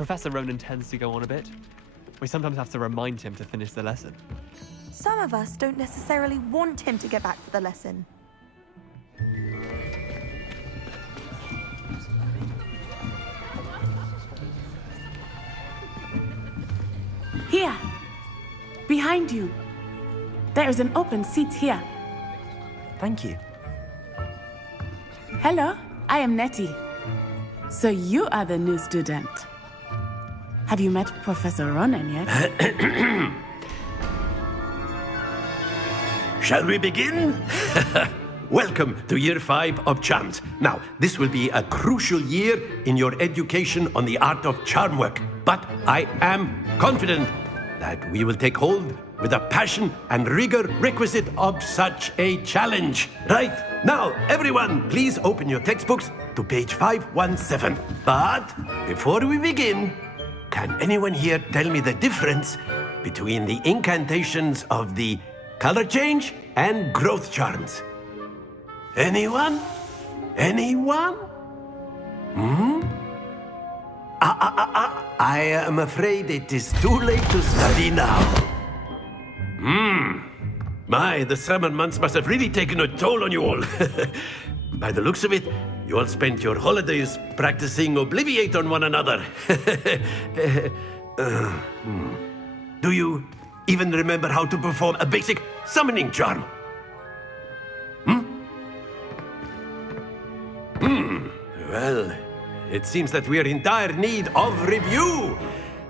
Professor Ronan tends to go on a bit. We sometimes have to remind him to finish the lesson. Some of us don't necessarily want him to get back to the lesson. Here! Behind you! There is an open seat here. Thank you. Hello, I am Nettie. So you are the new student. Have you met Professor Ronan yet? Shall we begin? Welcome to Year 5 of Charms. Now, this will be a crucial year in your education on the art of charm work. But I am confident that we will take hold with the passion and rigor requisite of such a challenge. Right, now, everyone, please open your textbooks to page 517. But before we begin, can anyone here tell me the difference between the incantations of the color change and growth charms? Anyone? Anyone? I am afraid it is too late to study now. My, the summer months must have really taken a toll on you all. By the looks of it, you all spent your holidays practicing Obliviate on one another. Do you even remember how to perform a basic summoning charm? Well, it seems that we are in dire need of review.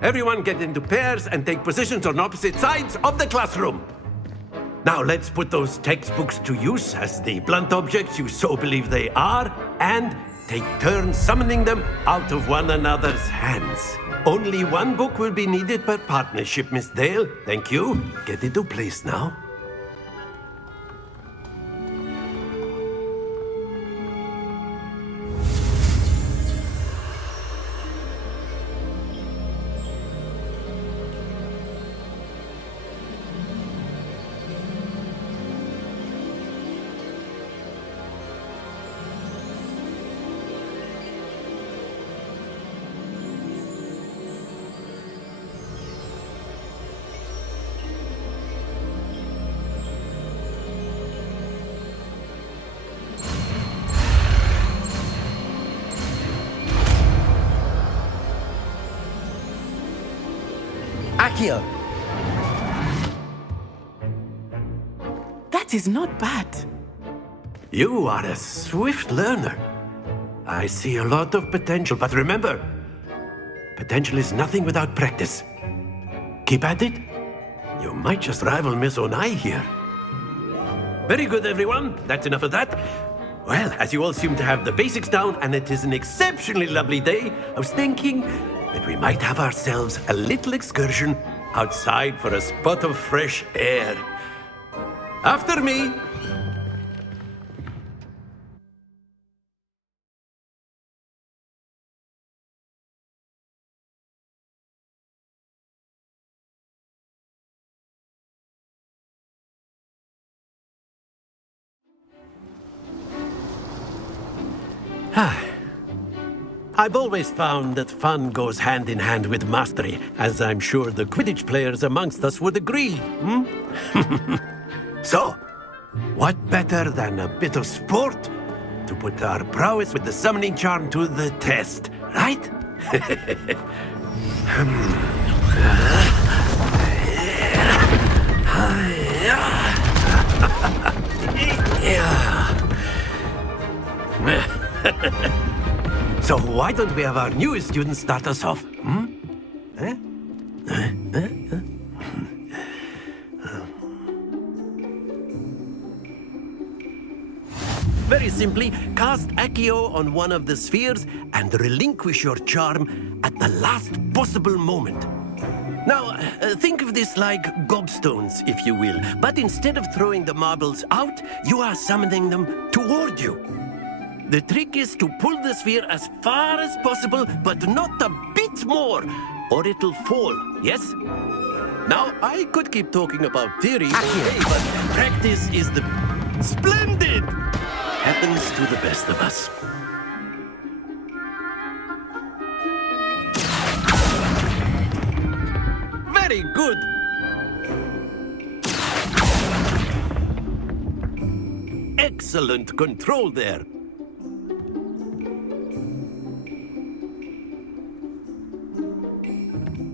Everyone get into pairs and take positions on opposite sides of the classroom. Now let's put those textbooks to use as the blunt objects you so believe they are, and take turns summoning them out of one another's hands. Only one book will be needed per partnership, Miss Dale. Thank you. Get into place now. Accio! That is not bad. You are a swift learner. I see a lot of potential, but remember, potential is nothing without practice. Keep at it. You might just rival Miss Onai here. Very good, everyone. That's enough of that. Well, as you all seem to have the basics down, and it is an exceptionally lovely day, I was thinking that we might have ourselves a little excursion outside for a spot of fresh air. After me. I've always found that fun goes hand in hand with mastery, as I'm sure the Quidditch players amongst us would agree. So, what better than a bit of sport to put our prowess with the summoning charm to the test, right? So why don't we have our newest student start us off? Very simply, cast Accio on one of the spheres and relinquish your charm at the last possible moment. Now, think of this like gobstones, if you will. But instead of throwing the marbles out, you are summoning them toward you. The trick is to pull the sphere as far as possible, but not a bit more, or it'll fall, yes? Now, I could keep talking about theory, okay, but practice is the... Splendid! Happens to the best of us. Very good. Excellent control there.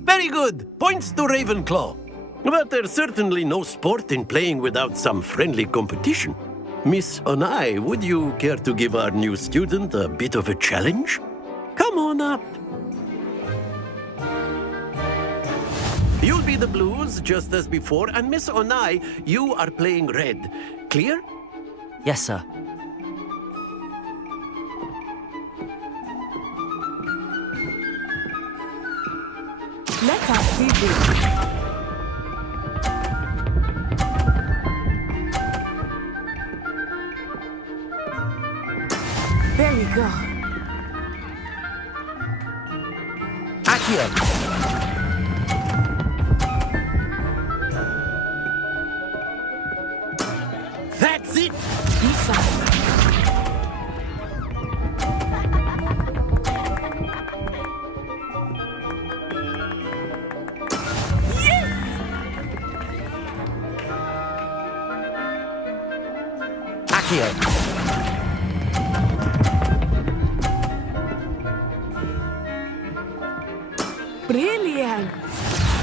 Very good. Points to Ravenclaw. But there's certainly no sport in playing without some friendly competition. Miss Onai, would you care to give our new student a bit of a challenge? Come on up. You'll be the blues, just as before, and Miss Onai, you are playing red. Clear? Yes, sir. Let us see this. There we go. Accio. That's it! Lisa. Accio. Brilliant.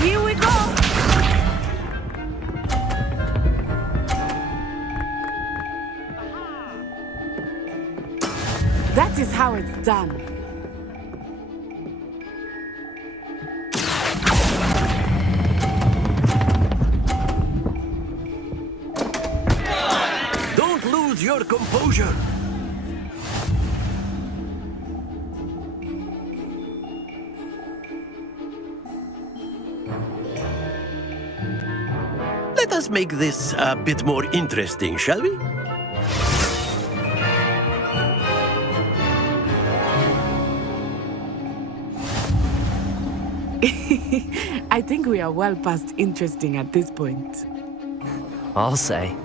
Here we go. That is how it's done. Don't lose your composure. Let us make this a bit more interesting, shall we? I think we are well past interesting at this point. I'll say.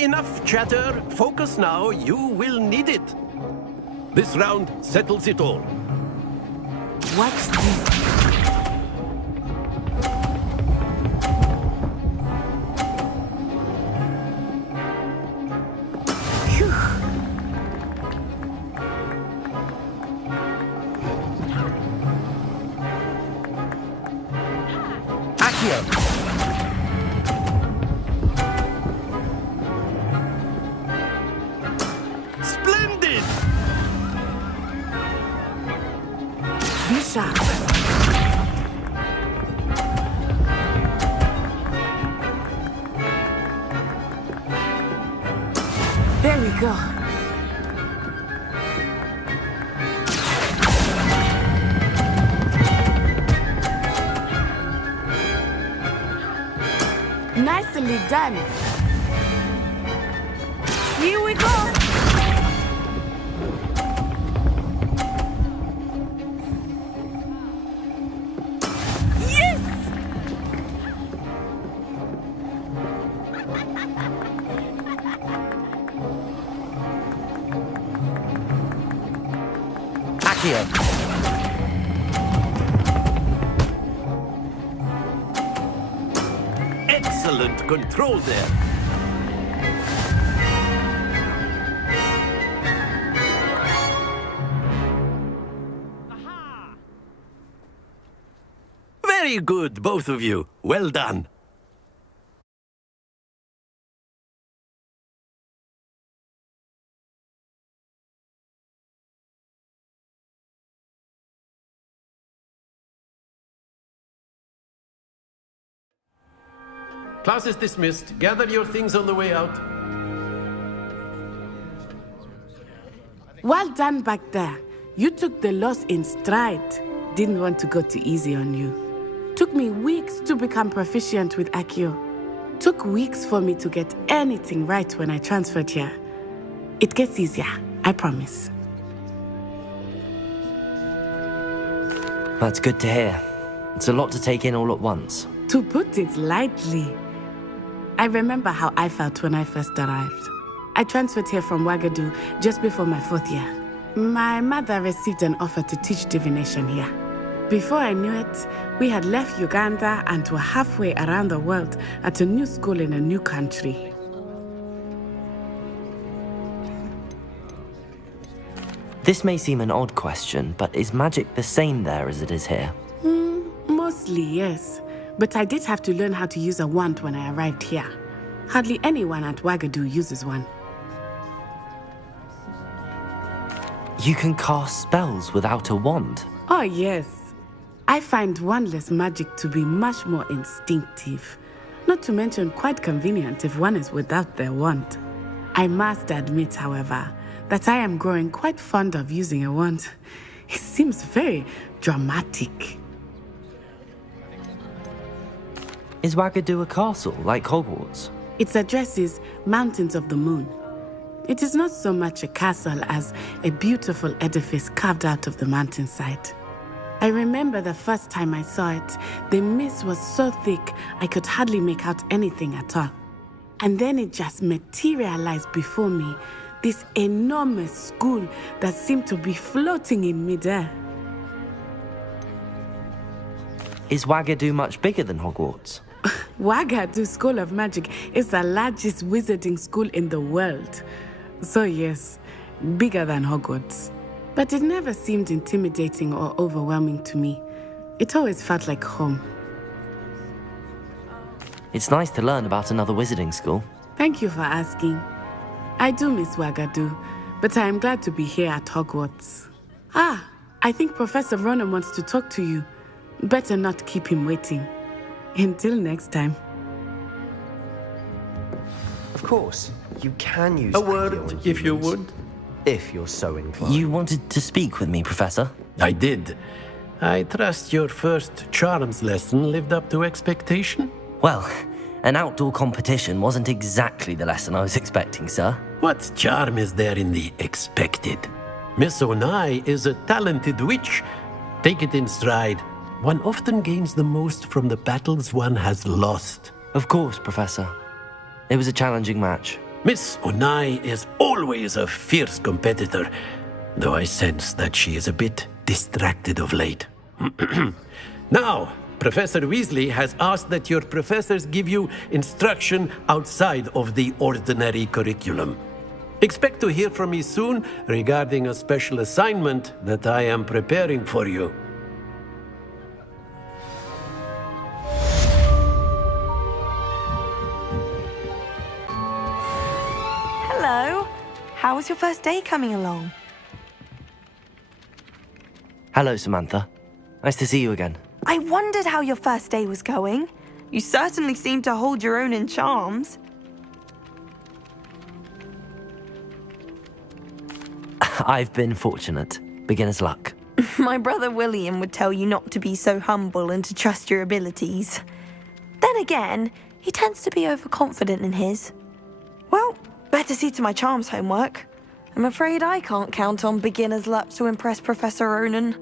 Enough chatter. Focus now. You will need it. This round settles it all. Watch this. Phew. Accio. Splendid! Be sharp. There we go. Nicely done. Here we go. Yes! Accio. Excellent control there. Very good, both of you. Well done. Class is dismissed. Gather your things on the way out. Well done back there. You took the loss in stride. Didn't want to go too easy on you. Took me weeks to become proficient with Accio. Took weeks for me to get anything right when I transferred here. It gets easier, I promise. That's good to hear. It's a lot to take in all at once. To put it lightly, I remember how I felt when I first arrived. I transferred here from Wagadu just before my 4th year. My mother received an offer to teach divination here. Before I knew it, we had left Uganda and were halfway around the world at a new school in a new country. This may seem an odd question, but is magic the same there as it is here? Mostly, yes. But I did have to learn how to use a wand when I arrived here. Hardly anyone at Wagadu uses one. You can cast spells without a wand. Oh, yes. I find wandless magic to be much more instinctive. Not to mention quite convenient if one is without their wand. I must admit, however, that I am growing quite fond of using a wand. It seems very dramatic. Is Wagadu a castle, like Hogwarts? Its address is Mountains of the Moon. It is not so much a castle as a beautiful edifice carved out of the mountainside. I remember the first time I saw it, the mist was so thick I could hardly make out anything at all. And then it just materialized before me, this enormous school that seemed to be floating in midair. Is Wagadu much bigger than Hogwarts? Wagadu School of Magic is the largest wizarding school in the world. So yes, bigger than Hogwarts. But it never seemed intimidating or overwhelming to me. It always felt like home. It's nice to learn about another wizarding school. Thank you for asking. I do miss Wagadu, but I am glad to be here at Hogwarts. Ah, I think Professor Ronan wants to talk to you. Better not keep him waiting. Until next time. Of course, you can use A Accio word, on if you humans, would. if you're so inclined. You wanted to speak with me, Professor? I did. I trust your first charms lesson lived up to expectation? Well, an outdoor competition wasn't exactly the lesson I was expecting, sir. What charm is there in the expected? Miss Onai is a talented witch. Take it in stride. One often gains the most from the battles one has lost. Of course, Professor. It was a challenging match. Miss Onai is always a fierce competitor, though I sense that she is a bit distracted of late. Now, Professor Weasley has asked that your professors give you instruction outside of the ordinary curriculum. Expect to hear from me soon regarding a special assignment that I am preparing for you. Hello. How was your first day coming along? Hello, Samantha. Nice to see you again. I wondered how your first day was going. You certainly seem to hold your own in charms. I've been fortunate. Beginner's luck. My brother William would tell you not to be so humble and to trust your abilities. Then again, he tends to be overconfident in his. Well, better see to my charms homework. I'm afraid I can't count on beginner's luck to impress Professor Ronan.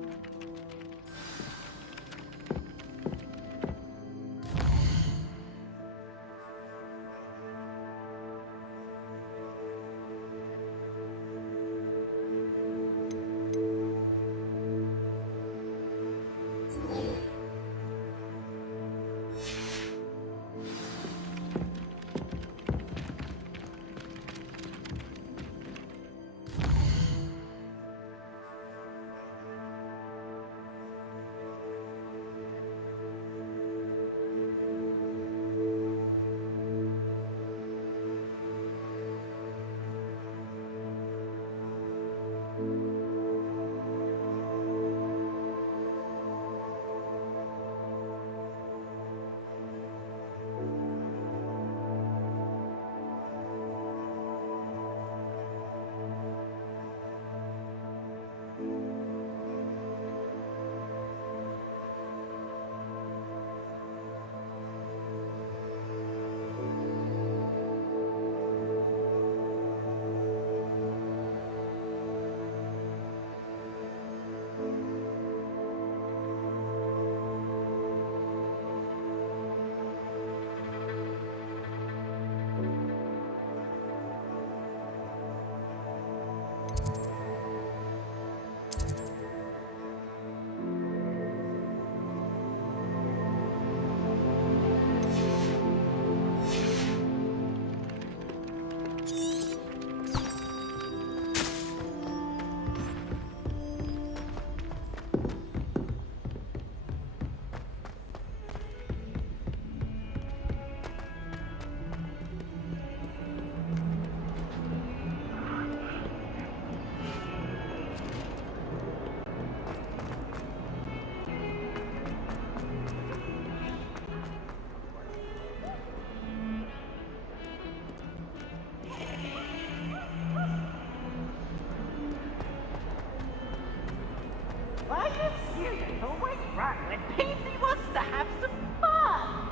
Are you serious? Always right when Peasy wants to have some fun.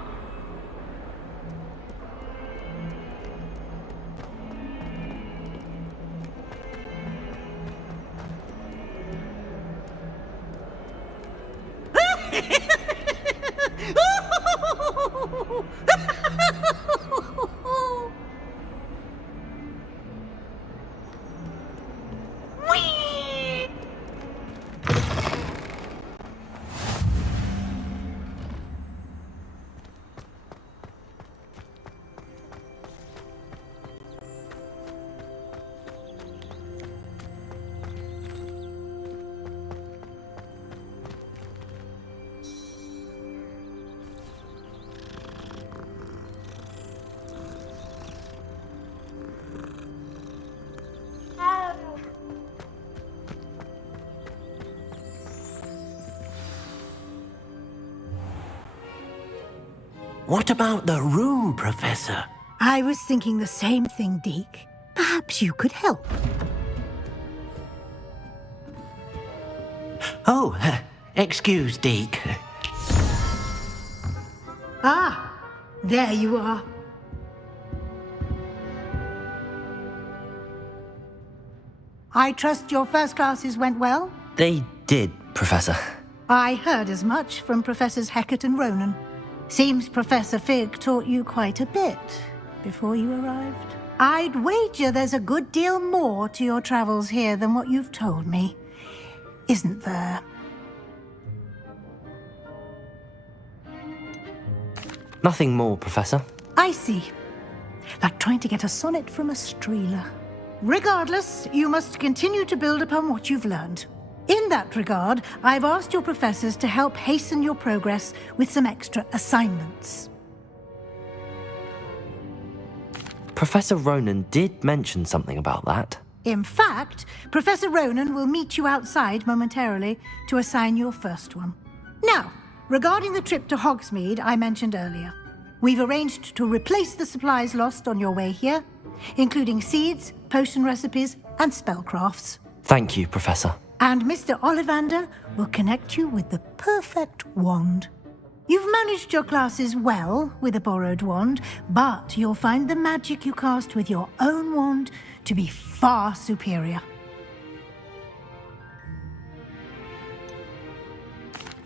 What about the room, Professor? I was thinking the same thing, Deke. Perhaps you could help. Oh, excuse, Deke. Ah, there you are. I trust your first classes went well? They did, Professor. I heard as much from Professors Hecat and Ronan. Seems Professor Fig taught you quite a bit before you arrived. I'd wager there's a good deal more to your travels here than what you've told me, isn't there? Nothing more, Professor. I see. Like trying to get a sonnet from a streeler. Regardless, you must continue to build upon what you've learned. In that regard, I've asked your professors to help hasten your progress with some extra assignments. Professor Ronan did mention something about that. In fact, Professor Ronan will meet you outside momentarily to assign your first one. Now, regarding the trip to Hogsmeade I mentioned earlier, we've arranged to replace the supplies lost on your way here, including seeds, potion recipes, and spellcrafts. Thank you, Professor. And Mr. Ollivander will connect you with the perfect wand. You've managed your classes well with a borrowed wand, but you'll find the magic you cast with your own wand to be far superior.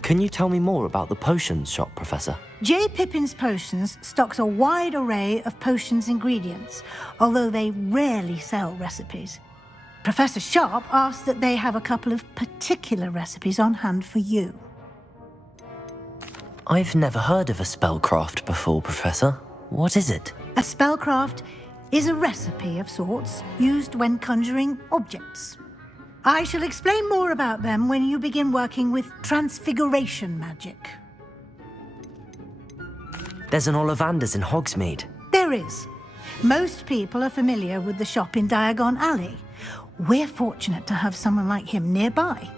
Can you tell me more about the potions shop, Professor? J. Pippin's Potions stocks a wide array of potions ingredients, although they rarely sell recipes. Professor Sharp asked that they have a couple of particular recipes on hand for you. I've never heard of a spellcraft before, Professor. What is it? A spellcraft is a recipe of sorts used when conjuring objects. I shall explain more about them when you begin working with transfiguration magic. There's an Ollivander's in Hogsmeade. There is. Most people are familiar with the shop in Diagon Alley. We're fortunate to have someone like him nearby.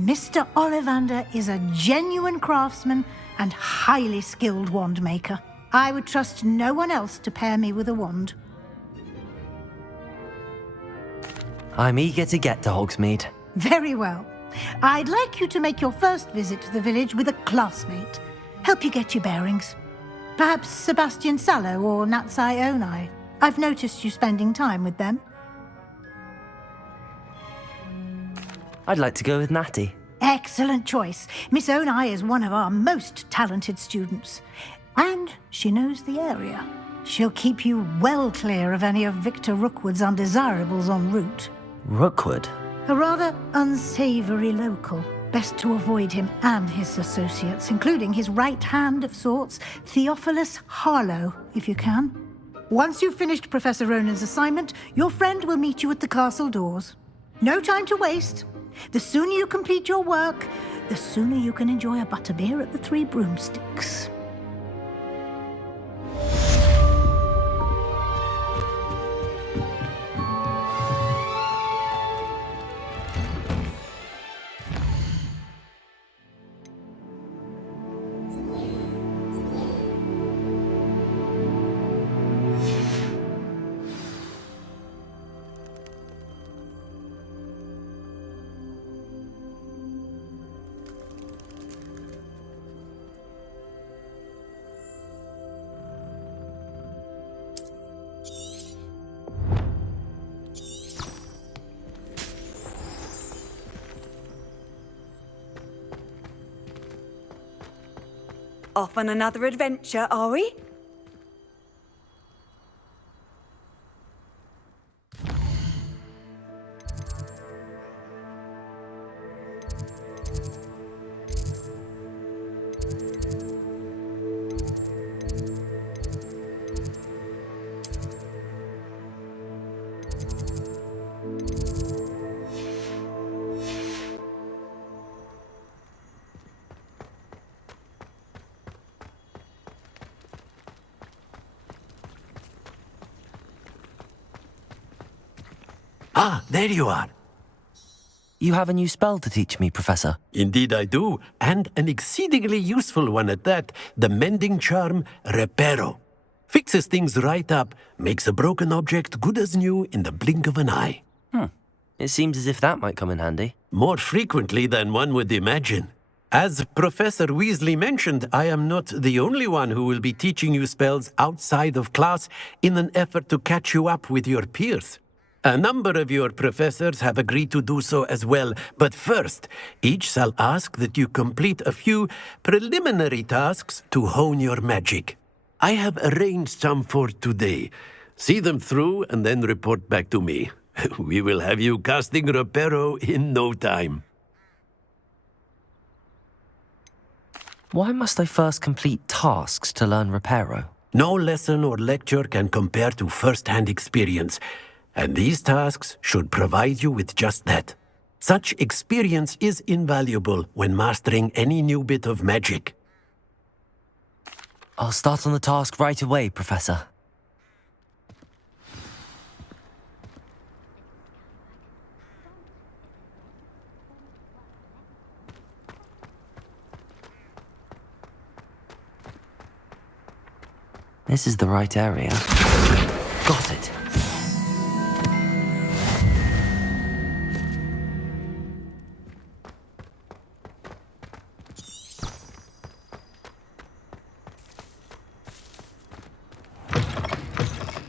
Mr. Ollivander is a genuine craftsman and highly skilled wand maker. I would trust no one else to pair me with a wand. I'm eager to get to Hogsmeade. Very well. I'd like you to make your first visit to the village with a classmate. Help you get your bearings. Perhaps Sebastian Sallow or Natsai Onai. I've noticed you spending time with them. I'd like to go with Natty. Excellent choice. Miss Onai is one of our most talented students. And she knows the area. She'll keep you well clear of any of Victor Rookwood's undesirables en route. Rookwood? A rather unsavory local. Best to avoid him and his associates, including his right hand of sorts, Theophilus Harlow, if you can. Once you've finished Professor Ronan's assignment, your friend will meet you at the castle doors. No time to waste. The sooner you complete your work, the sooner you can enjoy a butterbeer at the Three Broomsticks. Off on another adventure, are we? Ah, there you are. You have a new spell to teach me, Professor. Indeed I do, and an exceedingly useful one at that. The mending charm, Reparo. Fixes things right up, makes a broken object good as new in the blink of an eye. It seems as if that might come in handy. More frequently than one would imagine. As Professor Weasley mentioned, I am not the only one who will be teaching you spells outside of class in an effort to catch you up with your peers. A number of your professors have agreed to do so as well, but first, each shall ask that you complete a few preliminary tasks to hone your magic. I have arranged some for today. See them through and then report back to me. We will have you casting Reparo in no time. Why must I first complete tasks to learn Reparo? No lesson or lecture can compare to first-hand experience. And these tasks should provide you with just that. Such experience is invaluable when mastering any new bit of magic. I'll start on the task right away, Professor. This is the right area. Got it.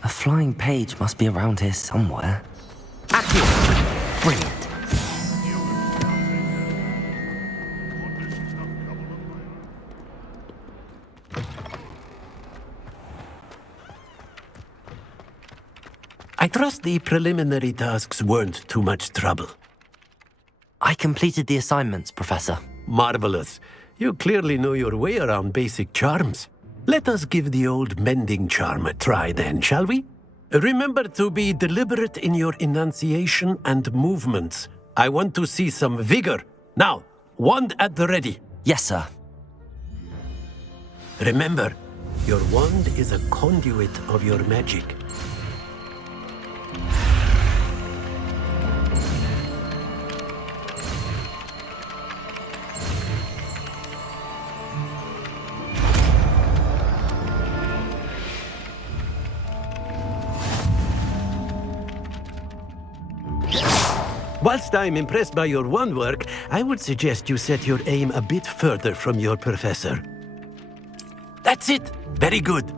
A flying page must be around here somewhere. Accio! Brilliant. I trust the preliminary tasks weren't too much trouble. I completed the assignments, Professor. Marvelous. You clearly know your way around basic charms. Let us give the old mending charm a try then, shall we? Remember to be deliberate in your enunciation and movements. I want to see some vigor. Now, wand at the ready. Yes, sir. Remember, your wand is a conduit of your magic. Whilst I'm impressed by your wand work, I would suggest you set your aim a bit further from your professor. That's it! Very good.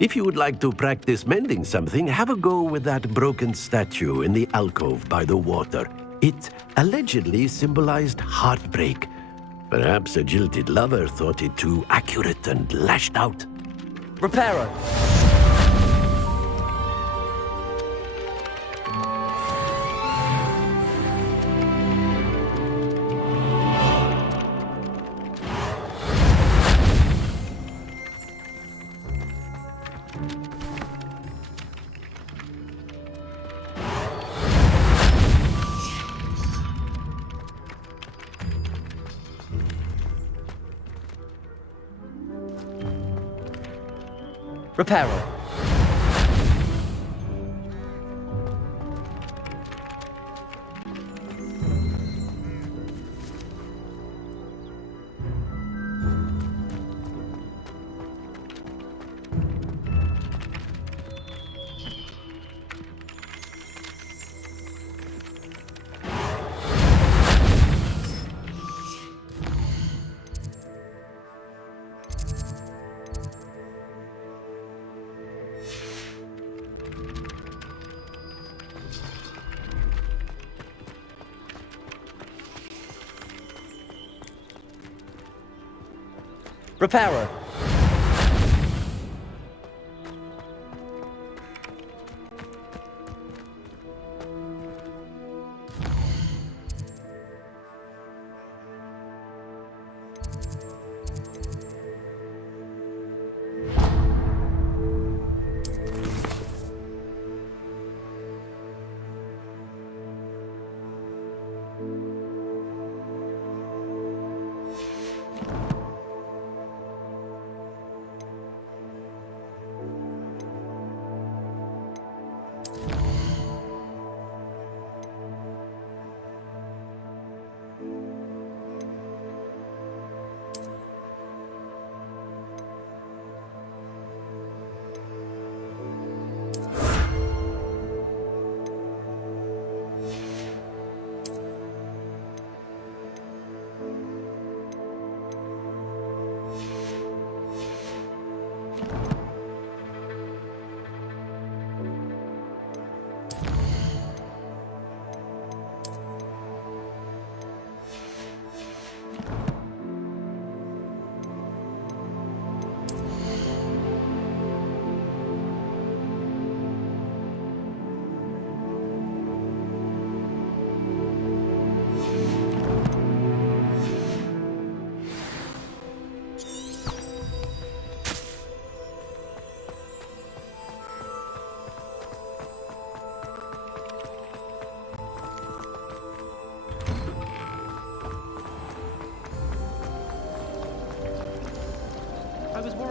If you would like to practice mending something, have a go with that broken statue in the alcove by the water. It allegedly symbolized heartbreak. Perhaps a jilted lover thought it too accurate and lashed out. Reparo! Reparo. Reparo.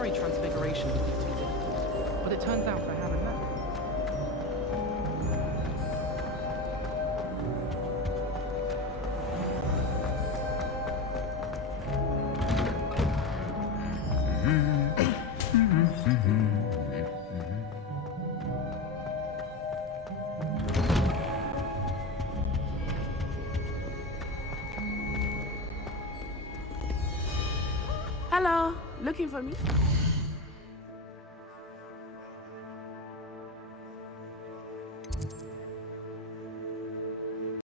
sorry transfiguration was defeated, but it turns out I have a knack. Hello, looking for me?